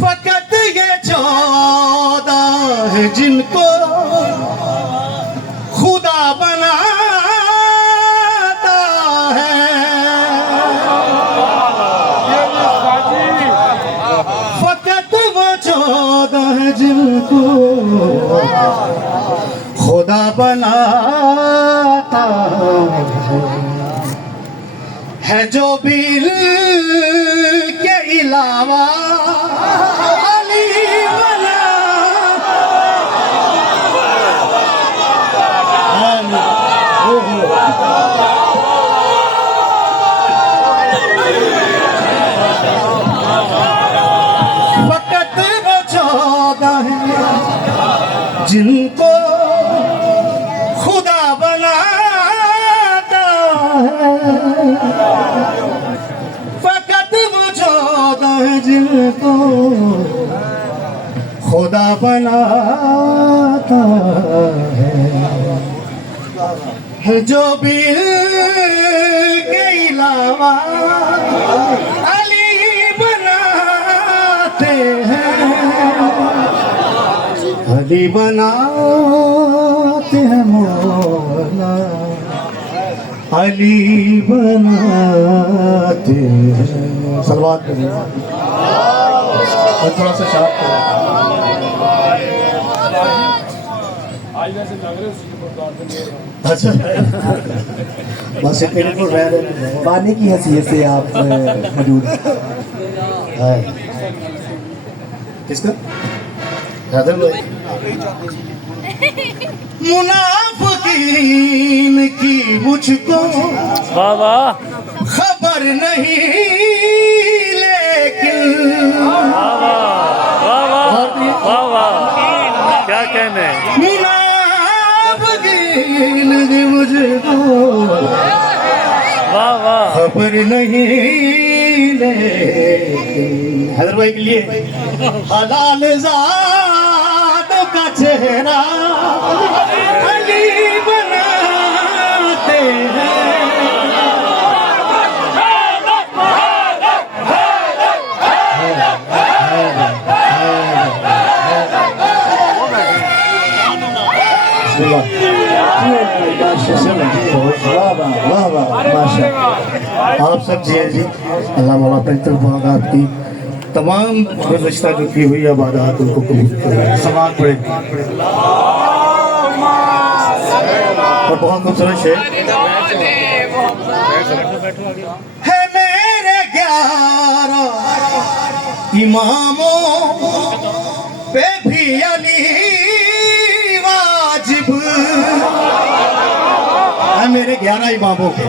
فقط یہ چودہ ہے جن کو خدا بناتا ہے۔ فقط وہ چودہ ہے جن کو خدا بناتا ہے۔ ہے جو بل کے علاوہ ہیں جن کو خدا بناتا ہے فقط وہ چودہ ہیں جن کو خدا بناتا ہے جو بھی کے علاوہ علی بناتے ہیں مولا علی بناتے ہیں سلوات کریں اور تھوڑا سا شارپ کریں اچھا بس بانی کی حیثیت سے آپ موجود ہیں کس کا منافقین کی مجھ کو خبر نہیں لیکن کیا کہنے منافقین کی مجھ کو خبر نہیں لیکن حیدر بھائی کے لیے حلال ذات کا چہرہ علی بناتے ہیں واہ واہ ماشاء اللہ آپ سب تمام گزشتہ جو کی ہوئی عبادات ان کو قبول کرے سماعت پڑے اور بہت خوبصورت ہے میرے گیارہ اماموں پہ بھی علی واجب۔ ہے میرے گیارہ اماموں پہ۔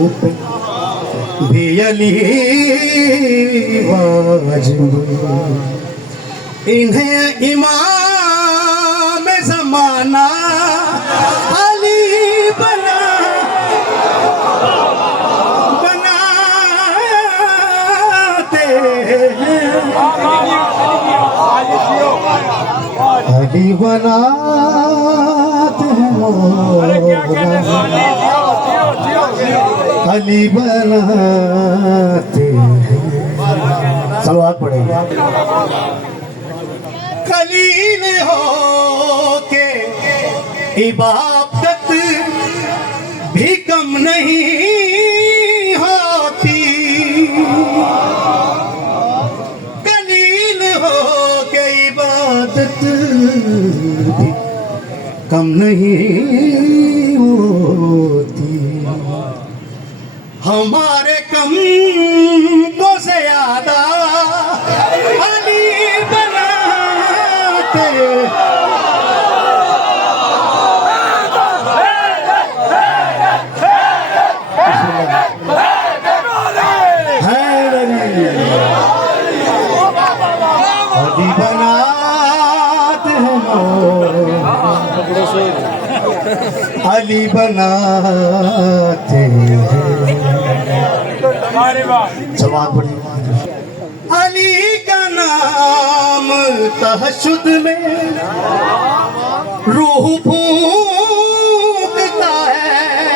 اماموں پہ بھی علی واجب انہیں امام زمانہ علی بنا بناتے ہیں علی بناتے ہیں علی بناتے ہیں۔ سلوات پڑھیں۔ گے خلیل ہو کے عبادت بھی کم نہیں ہوتی۔ خلیل ہو کے عبادت بھی کم نہیں ہمارے کم کو زیادہ علی بناتے ہیں علی علی بناتے ہیں علی بناتے ہیں سوال علی کا نام تحشد میں روح پھونکتا ہے۔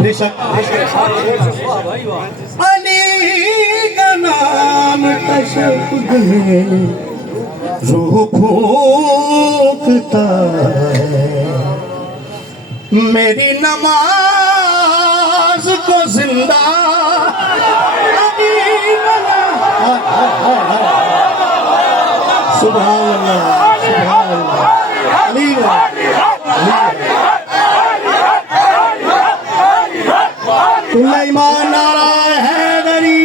بے شک۔ علی کا نام تشدد میں روح پھونکتا ہے۔ میری نماز کو زندہ سبحان اللہ سبحان اللہ علی سلیمان نعرہ حیدری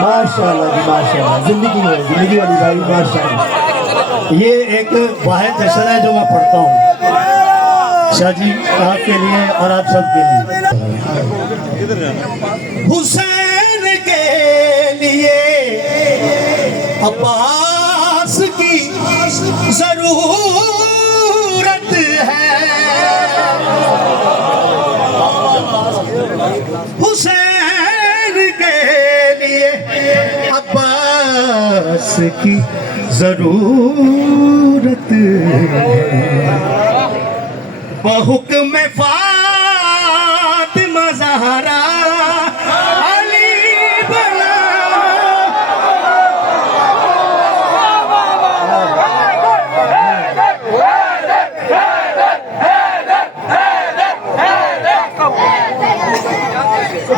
ماشاء اللہ جی ماشاء اللہ زندگی میں زندگی والی بھائی ماشاء اللہ یہ ایک واحد جشن ہے جو میں پڑھتا ہوں شاہ جی آپ کے لیے اور آپ سب کے لیے حسین لیے۔ عباس کی ضرورت ہے۔ حسین کے لیے عباس کی ضرورت بحکم فاطمہ زہرا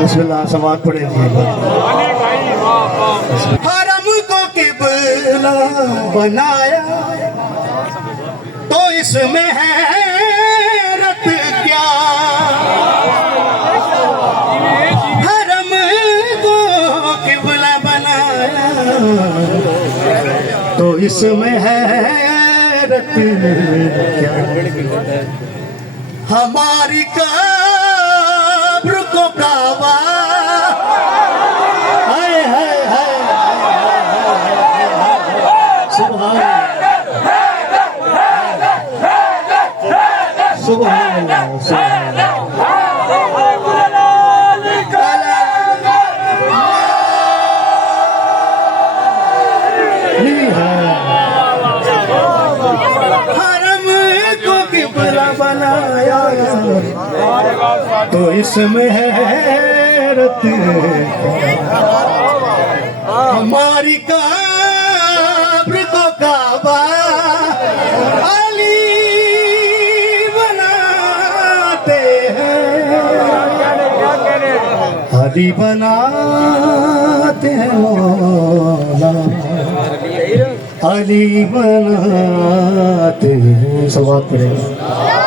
بسم اللہ، سماعت پڑھے جی حرم کو قبلہ بنایا۔ تو اس میں حیرت کیا؟ حرم کو قبلہ بنایا۔ تو اس میں حیرت کیا؟ ہماری قبر کو کعبہ ہائے ہائے ہائے سبحان اللہ سبحان اللہ بنایا تو اس میں حیرت ہماری قبر کو کعبہ علی بناتے ہیں۔ علی بناتے ہیں مولا۔ علی بناتے ہیں۔ سوات پڑے گا